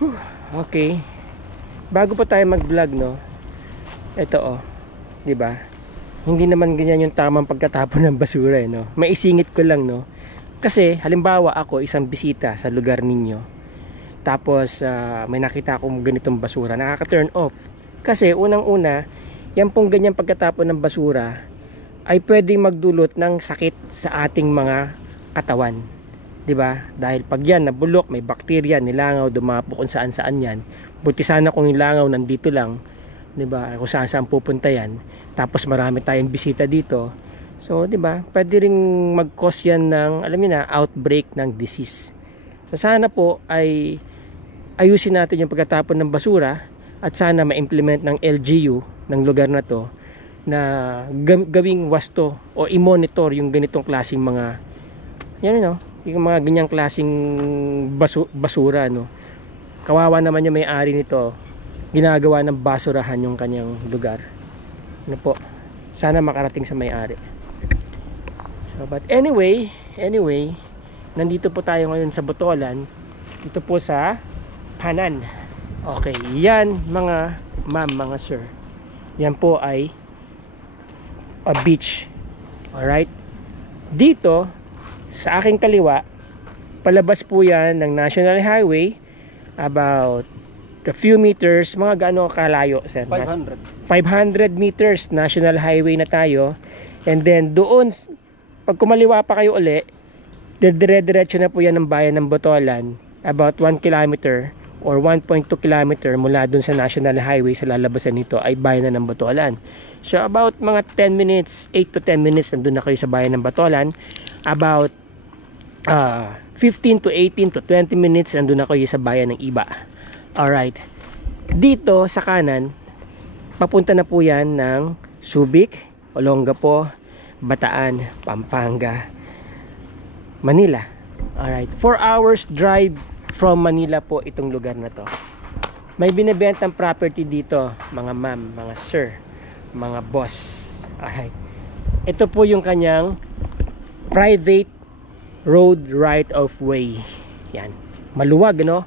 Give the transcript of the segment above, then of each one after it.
Okay. Bago pa tayo mag-vlog, no. Ito oh, 'di ba? Hindi naman ganyan yung tamang pagkatapon ng basura, no. Maisingit ko lang, no. Kasi halimbawa ako isang bisita sa lugar ninyo. Tapos may nakita akong ganitong basura, nakaka-turn off. Kasi unang-una, yan pong ganyang pagkatapon ng basura ay pwedeng magdulot ng sakit sa ating mga katawan. 'Di ba? Dahil pag yan nabulok, may bakterya, nilangaw, dumapo kung saan-saan yan. Buti sana kung nilangaw nandito lang, 'di ba? Kung saan pupunta yan. Tapos marami tayong bisita dito. So, 'di ba? Pwede ring mag-cause yan ng, alam niyo na, outbreak ng disease. So, sana po ay ayusin natin yung pagkatapon ng basura at sana ma-implement ng LGU ng lugar na to na gawing wasto o i-monitor yung ganitong klaseng mga yung mga ganyang klaseng basura, no. Kawawa naman yung may-ari nito, ginagawa ng basurahan yung kanyang lugar. Ano po, sana makarating sa may-ari. So, but anyway, nandito po tayo ngayon sa Botolan, dito po sa Panan. Okay, yan mga ma'am, mga sir, yan po ay a beach. Alright, dito sa aking kaliwa, palabas po yan ng National Highway, about a few meters. Mga gaano kalayo, sir? 500 meters National Highway na tayo. And then doon, pag kumaliwa pa kayo uli, dire-diretso na po yan ng bayan ng Botolan, about 1 kilometer or 1.2 kilometer mula dun sa National Highway. Sa lalabasan nito ay bayan na ng Botolan. So about mga 10 minutes, 8 to 10 minutes, nandun na kayo sa bayan ng Botolan. About 15 to 18 to 20 minutes, nandun na kayo sa bayan ng Iba. Alright, dito sa kanan, papunta na po yan ng Subic, Olongapo, Bataan, Pampanga, Manila. Alright, 4 hours drive from Manila po itong lugar na to. May binibentang property dito, mga ma'am, mga sir, mga boss. Alright, ito po yung kanyang private road right of way. Yan, maluwag, no?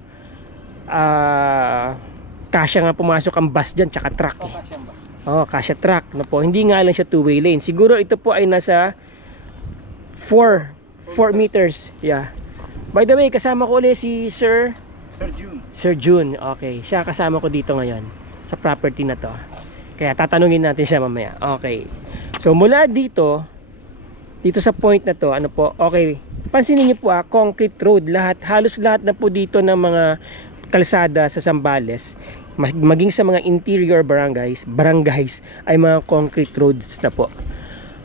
Kasya nga pumasok ang bus dyan, tsaka truck eh. Kasya truck, no po. Hindi nga lang siya two-way lane. Siguro ito po ay nasa 4 meters. Yeah. By the way, kasama ko ulit si Sir June. Okay, siya kasama ko dito ngayon sa property na to. Kaya tatanungin natin siya mamaya. Okay, so mula dito sa point na to, ano po, okay, pansinin niyo po concrete road, halos lahat na po dito ng mga kalsada sa Zambales, maging sa mga interior barangays ay mga concrete roads na po.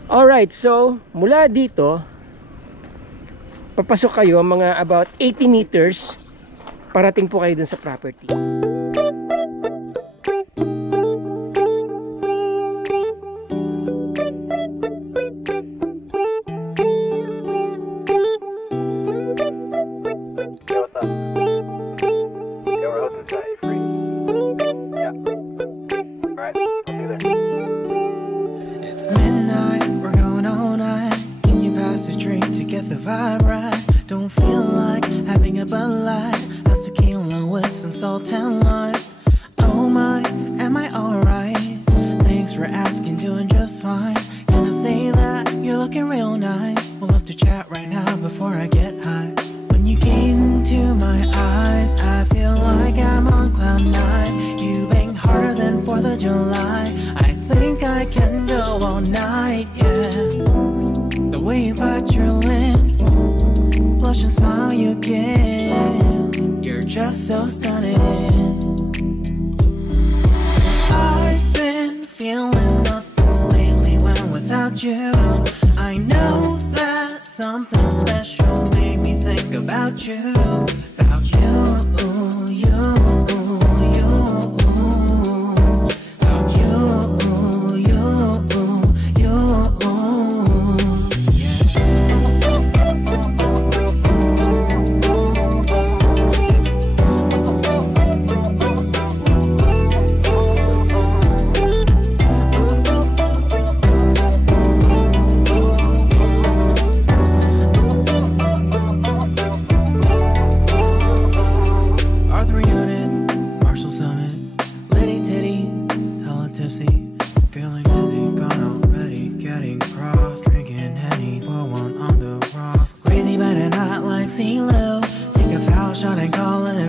Alright, so mula dito papasok kayo mga about 80 meters, parating po kayo dun sa property.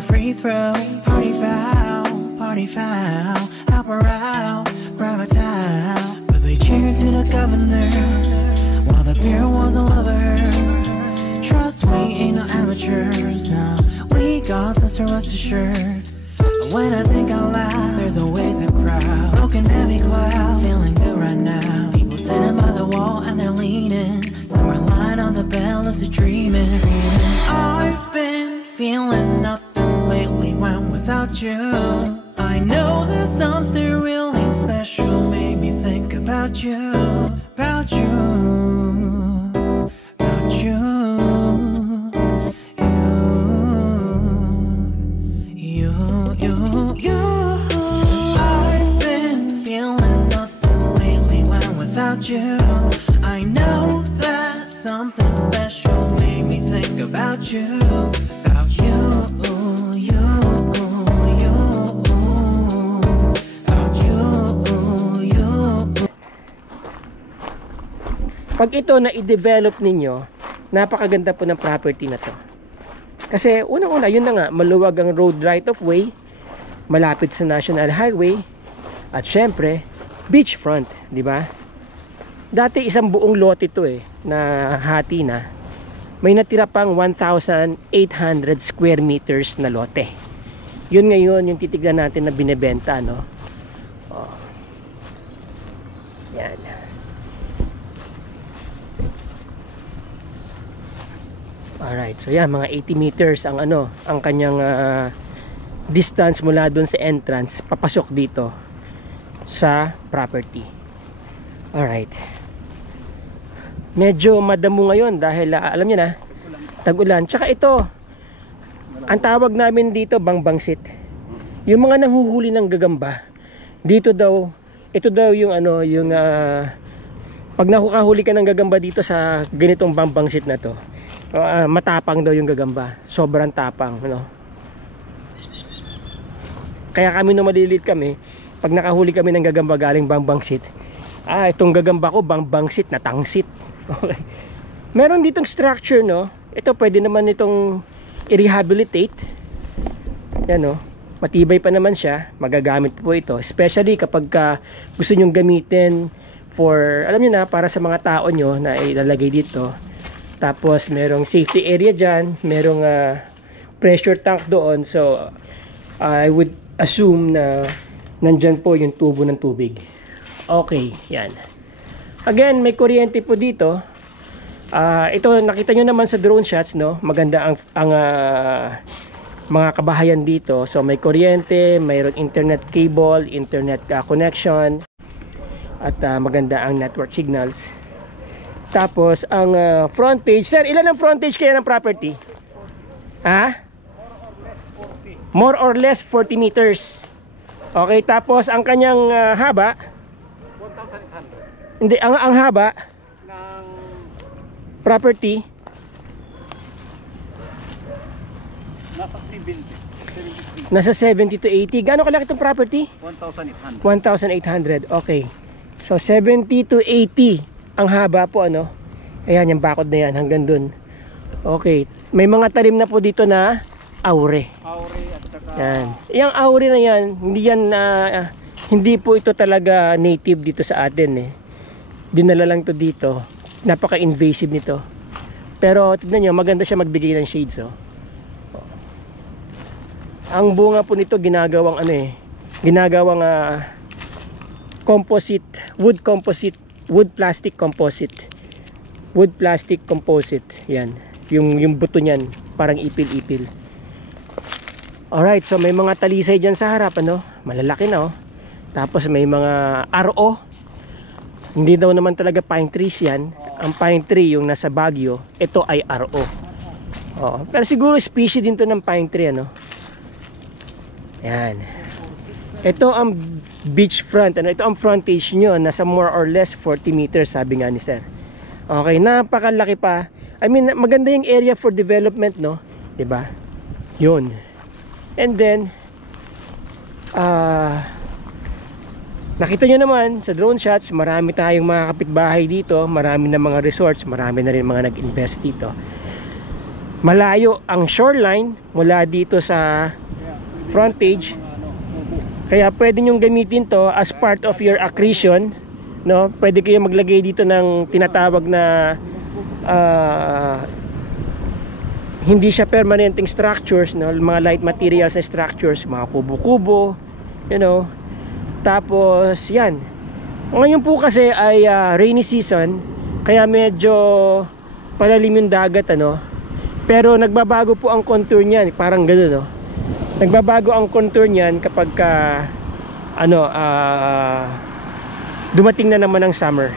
a free throw. Party foul, help her out, grab a towel. But they cheered to the governor while the beer was all over her. Trust me, ain't no amateurs now. We got this, so rest assured. When I think out loud, there's always a crowd. Smoking heavy cloud, feeling good right now. People sitting by the wall and they're leaning. Somewhere lying on the bed, lucid dreaming. I've been feeling nothing lately when without you. I know that something really special made me think about you. About you. About you. I've been feeling nothing lately when without you. I know that something special made me think about you. About you, you, you. About you. Pag ito na i-develop ninyo, napakaganda po ng property na to. Kasi unang-una, yun na nga, maluwag ang road right of way, malapit sa National Highway, at syempre, beachfront, di ba? Dati isang buong lote ito na hati na. May natira pang 1,800 square meters na lote. Yun ngayon, yung titignan natin na binebenta, no? Oh. Yan. Alright, so yan, mga 80 meters ang ang kanyang distance mula doon sa entrance papasok dito sa property. Alright. Medyo madamo ngayon dahil alam niyo na, tag-ulan. Tsaka ito, ang tawag namin dito bangbangsit. Yung mga nanghuhuli ng gagamba, dito daw, ito daw yung yung pag nakahuli ka ng gagamba dito sa ganitong bangbangsit na to, matapang daw yung gagamba. Sobrang tapang, Kaya kami nung maliliit kami, pag nakahuli kami ng gagamba galing bangbangsit, itong gagamba ko bangbangsit na tangsit. Okay. Meron ditong structure, Ito pwede naman itong i-rehabilitate. Yan, matibay pa naman siya. Magagamit po ito, especially kapag gusto nyong gamitin for, alam niyo na, para sa mga tao nyo na ilalagay dito. Tapos merong safety area dyan, merong pressure tank doon. So I would assume na nandyan po yung tubo ng tubig. Okay, yan. Again, may kuryente po dito. Ito nakita nyo naman sa drone shots, maganda ang mga kabahayan dito. So may kuryente, mayroong internet cable, internet connection, at maganda ang network signals. Tapos ang frontage, sir, ilan ang frontage kaya ng property? More or less 40 meters. Okay, tapos ang kanyang haba? 1,800. Hindi, ang haba ng property? Nasa 70 to 80. Gaano kalaki itong property? 1,800. 1,800, okay. So 70 to 80 ang haba po, Ayan, yung bakod na yan hanggang dun. Okay, may mga talim na po dito na aure. At saka yan. Yung aure na yan, hindi po ito talaga native dito sa atin Dinala lang to dito. Napaka-invasive nito. Pero tignan nyo, maganda siya magbigay ng shades, Ang bunga po nito ginagawang ginagawang composite, wood plastic composite. Yan. Yung buto niyan, parang ipil-ipil. Alright, so may mga talisay dyan sa harap, malalaki na, Tapos may mga RO. Hindi daw naman talaga pine trees yan. Ang pine tree yung nasa Baguio, ito ay RO. Pero siguro species din to ng pine tree, Yan. Ito ang beachfront, ito ang frontage nyo, nasa more or less 40 meters, sabi nga ni sir. Okay, napakalaki pa. I mean, maganda yung area for development, diba? Yun. And then nakita nyo naman sa drone shots, marami tayong mga kapitbahay dito, marami na mga resorts, marami na rin mga nag-invest dito. malayo ang shoreline mula dito sa frontage. Kaya pwede nyong gamitin to as part of your accretion, no? Pwede kayo maglagay dito ng tinatawag na hindi siya permanenteng structures, no? Mga light materials na structures, mga kubo-kubo, you know. Tapos yan. Ngayon po kasi ay rainy season, kaya medyo palalim yung dagat, ano. Pero nagbabago po ang contour niyan, parang gano'n, no? Nagbabago ang contour niyan kapag dumating na naman ang summer.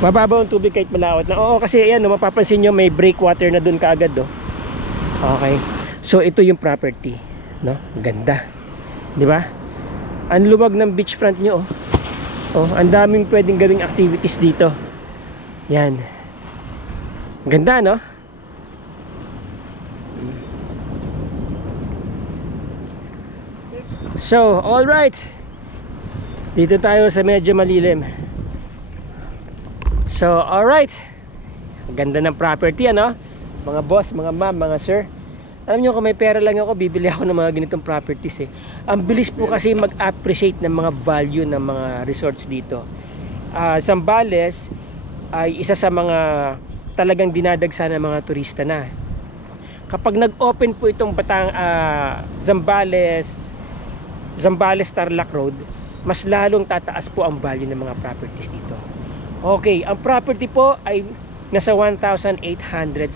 Mababaw ang tubig kahit malawot na. Oo, kasi ayan, no, mapapansin nyo may breakwater na dun kaagad, no? Okay. So ito yung property, no? Ganda. 'Di ba? Ang luwag ng beachfront nyo, oh. Oh, ang daming pwedeng gawing activities dito. Yan. Ganda, no? So, all right. Dito tayo sa medyo malilim. So, all right. Ganda ng property, ano? Mga boss, mga ma'am, mga sir. Alam nyo, kung may pera lang ako, bibili ako ng mga ganitong properties, eh. Ang bilis po kasi mag-appreciate ng mga value ng mga resorts dito. Zambales ay isa sa mga talagang dinadagsa ng mga turista na. Kapag nag-open po itong Zambales Tarlac Road, mas lalong tataas po ang value ng mga properties dito. Okay, ang property po ay nasa 1,800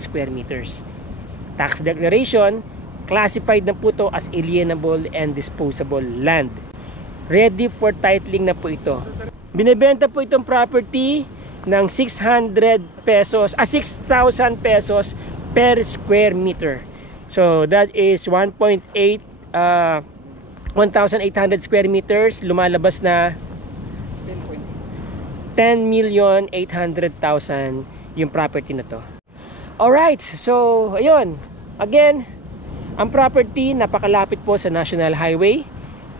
square meters. Tax declaration, classified na po ito as alienable and disposable land. Ready for titling na po ito. Binebenta po itong property ng 6,000 pesos per square meter. So that is 1,800 square meters, lumalabas na 10,800,000 yung property na to. Alright, so ayun, again, ang property napakalapit po sa National Highway,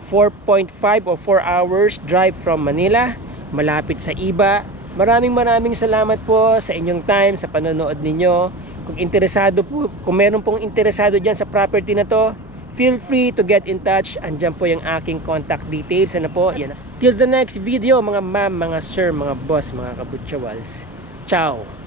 4.5 o 4 hours drive from Manila, malapit sa Iba. Maraming salamat po sa inyong time, sa panonood ninyo. Kung interesado po, kung meron pong interesado dyan sa property na to, feel free to get in touch. Andyan po yung aking contact details. Ano po? Yan. Till the next video, mga ma'am, mga sir, mga boss, mga kabutsawals. Ciao!